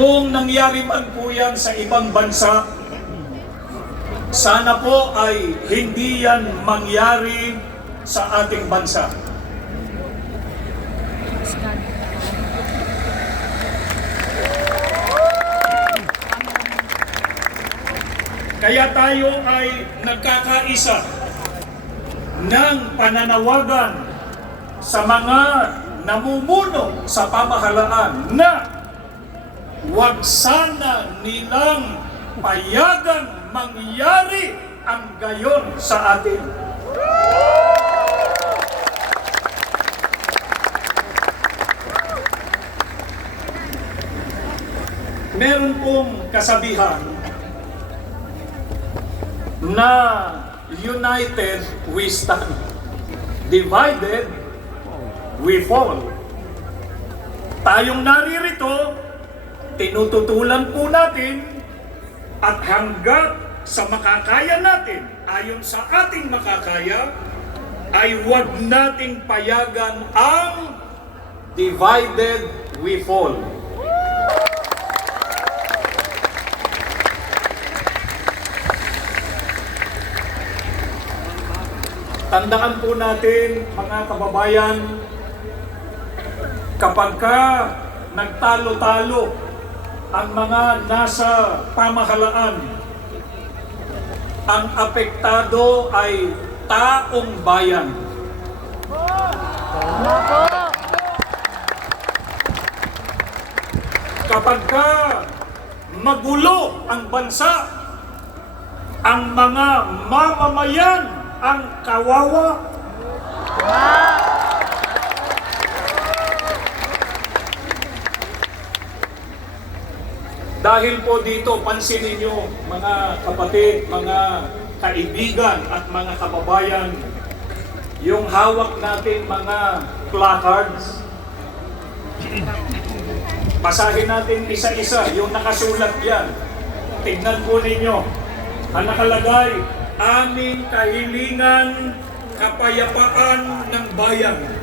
Kung nangyari man po yan sa ibang bansa, sana po ay hindi yan mangyari sa ating bansa. Kaya tayo ay nagkakaisa ng pananawagan sa mga namumuno sa pamahalaan na huwag sana nilang payagang mangyari ang gayon sa atin. Meron pong kasabihan na united we stand, divided we fall. Tayong naririto, tinututulan po natin at hanggat sa makakaya natin, ayon sa ating makakaya, ay huwag nating payagan ang divided we fall. Tandaan po natin, mga kababayan, kapag ka nagtalo-talo ang mga nasa pamahalaan, ang apektado ay taong bayan. Kapag ka magulo ang bansa, ang mga mamamayan ang kawawa. Dahil po dito, pansinin nyo mga kapatid, mga kaibigan at mga kababayan, yung hawak natin mga placards, basahin natin isa-isa yung nakasulat yan. Tignan po ninyo, ang nakalagay, aming kahilingan, kapayapaan ng bayan.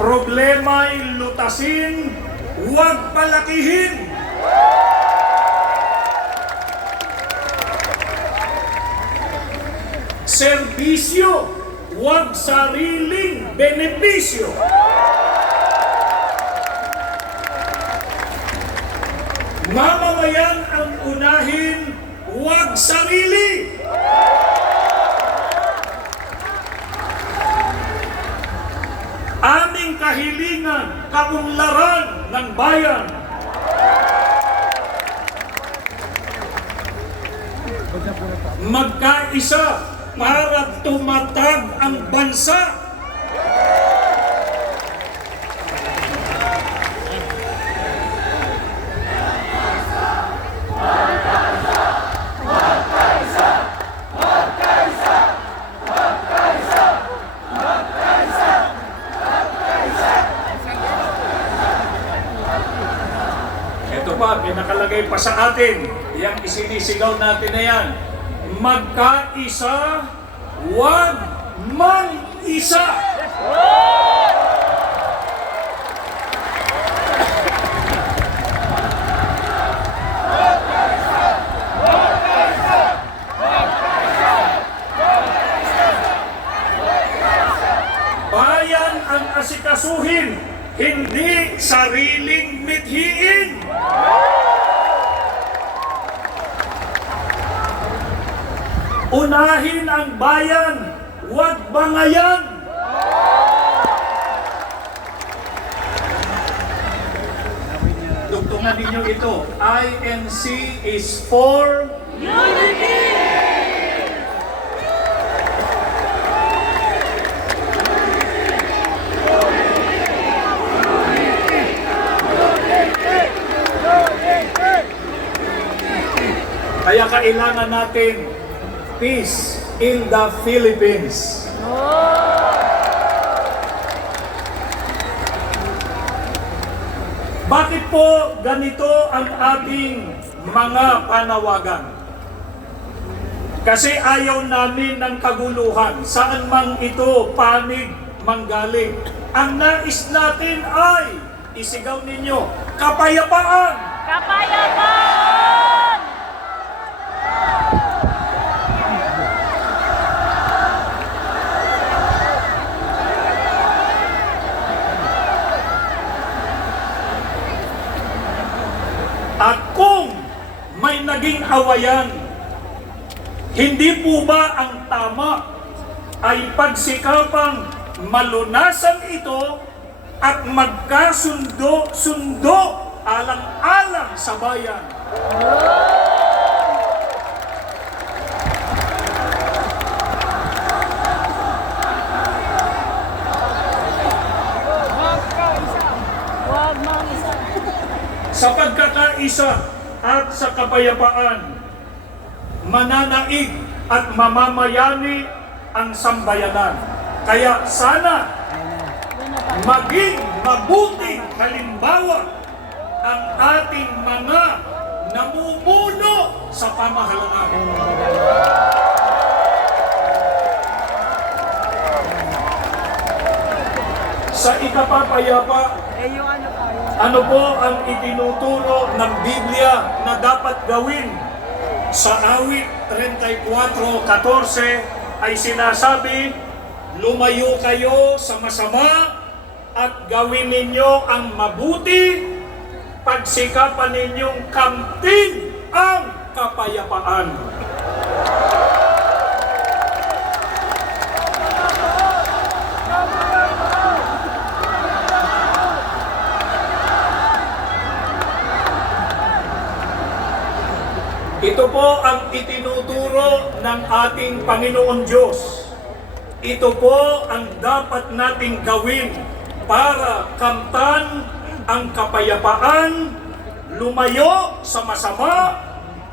Problema'y lutasin, huwag palakihin. Serbisyo, huwag sariling benepisyo. Mamamayan ang unahin, huwag sarili. Aming kahilingan, kaunlaran ng bayan. Magkaisa para tumatag ang bansa. Ito pa, pinakalagay pa sa atin, yung isinisigaw natin na yan, magkaisa, huwag mang-isa. Bayan ang asikasuhin, hindi sariling mithiin. Unahin ang bayan, huwag bangayan. Dugtungan ninyo ito, INC is for unity! Kaya kailangan natin peace in the Philippines. Bakit po ganito ang ating mga panawagan? Kasi ayaw namin ng kaguluhan, saan man ito panig manggaling. Ang nais natin ay, isigaw ninyo, kapayapaan! Kapayapaan! At kung may naging awayan, hindi po ba ang tama ay pagsikapang malunasan ito at magkasundo-sundo alang-alang sa bayan? Huwag mang isa. Sa pagkakaisa at sa kapayapaan, mananaig at mamamayani ang sambayanan. Kaya sana maging mabuting halimbawa ang ating mga namumuno sa pamahalaan. Sa ikapapayapa, ano po ang itinuturo ng Biblia na dapat gawin? Sa awit 34:14 ay sinasabi, lumayo kayo sa masama at gawin ninyo ang mabuti, pagsikapan ninyong kamtin ang kapayapaan. Ito po ang itinuturo ng ating Panginoon Diyos. Ito po ang dapat nating gawin para kamtan ang kapayapaan, lumayo sa masama,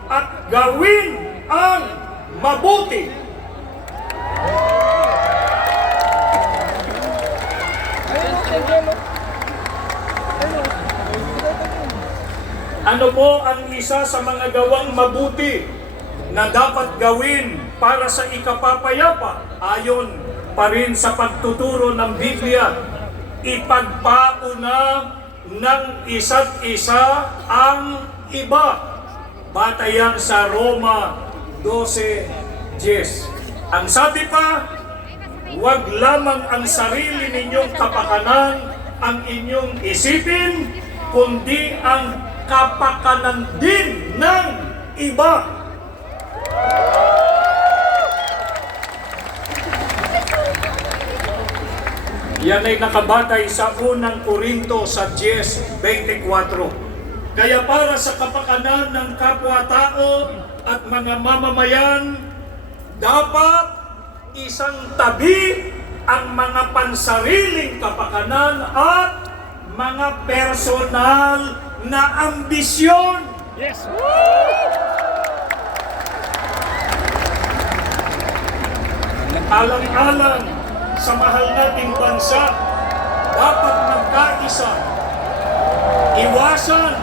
at gawin ang mabuti. Ano po ang isa sa mga gawang mabuti na dapat gawin para sa ikapapayapa? Ayon pa rin sa pagtuturo ng Biblia, ipagpauna ng isa't isa ang iba. Batayan sa Roma 12:10. Ang sabi pa, huwag lamang ang sarili ninyong kapakanan ang inyong isipin, kundi ang kapakanan din ng iba. Yan ay nakabatay sa unang Korinto sa 10:24. Kaya para sa kapakanan ng kapwa-tao at mga mamamayan, dapat isang tabi ang mga pansariling kapakanan at mga personal na ambisyon. Yes! Alang-alang sa mahal nating bansa, dapat magkaisa. Iwasan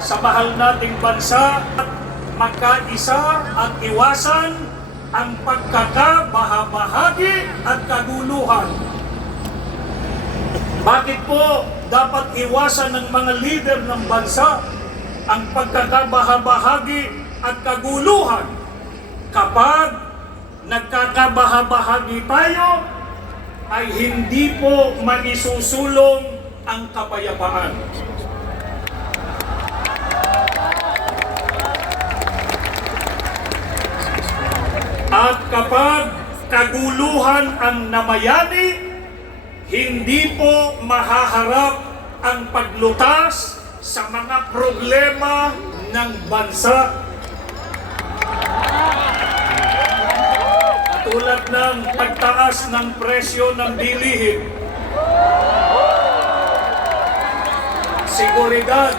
sa mahal nating bansa at magkaisa at iwasan ang pagkakabahabahagi at kaguluhan. Bakit po dapat iwasan ng mga leader ng bansa ang pagkakabahabahagi at kaguluhan? Kapag nagkakabahabahagi tayo, ay hindi po maisusulong ang kapayapaan. At kapag kaguluhan ang namayani, hindi po mahaharap ang paglutas sa mga problema ng bansa. tulad ng pagtaas ng presyo ng bilihin, seguridad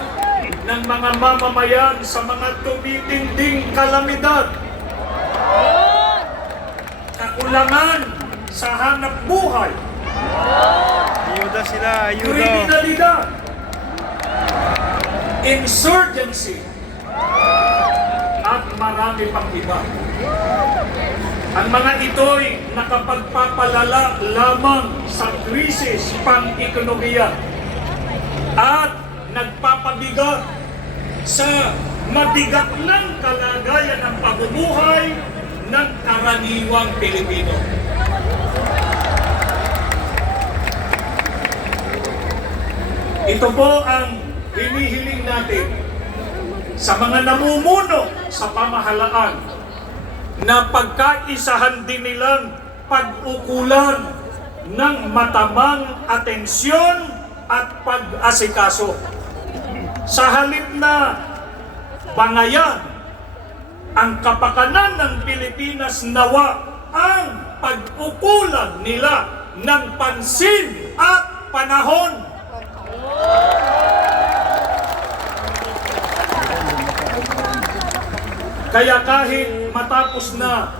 ng mga mamamayan sa mga tumitinding kalamidad, kakulangan sa hanap buhay, Ayuda sila, ayuda. kriminalidad, insurgency, at marami pang iba. Ang mga ito'y nakapagpapalala lamang sa krisis pang-ekonomiya at nagpapabigat sa mabigat ng kalagayan ng pamumuhay ng karaniwang Pilipino. Ito po ang hinihiling natin sa mga namumuno sa pamahalaan na pagkaisahan din nilang pag-ukulan ng matamang atensyon at pag-asikaso. Sa halip na bangayan ang kapakanan ng Pilipinas, nawa ang pag-ukulan nila ng pansin at panahon. Kaya kahit matapos na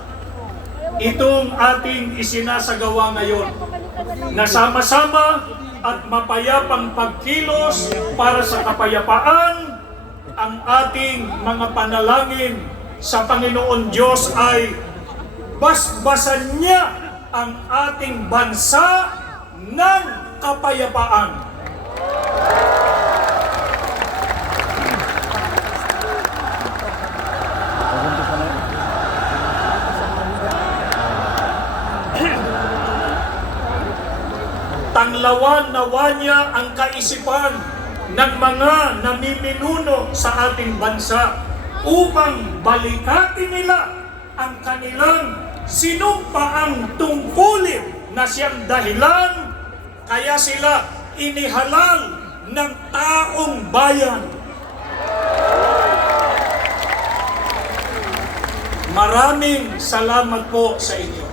itong ating isinasagawa ngayon, na sama-sama at mapayapang pagkilos para sa kapayapaan, ang ating mga panalangin sa Panginoon Diyos ay basbasan niya ang ating bansa ng kapayapaan. Tanglawan nawa niya ang kaisipan ng mga namiminuno sa ating bansa upang balikatin nila ang kanilang sinumpaang tungkulin na siyang dahilan kaya sila inihalal ng taong bayan. Maraming salamat po sa inyo.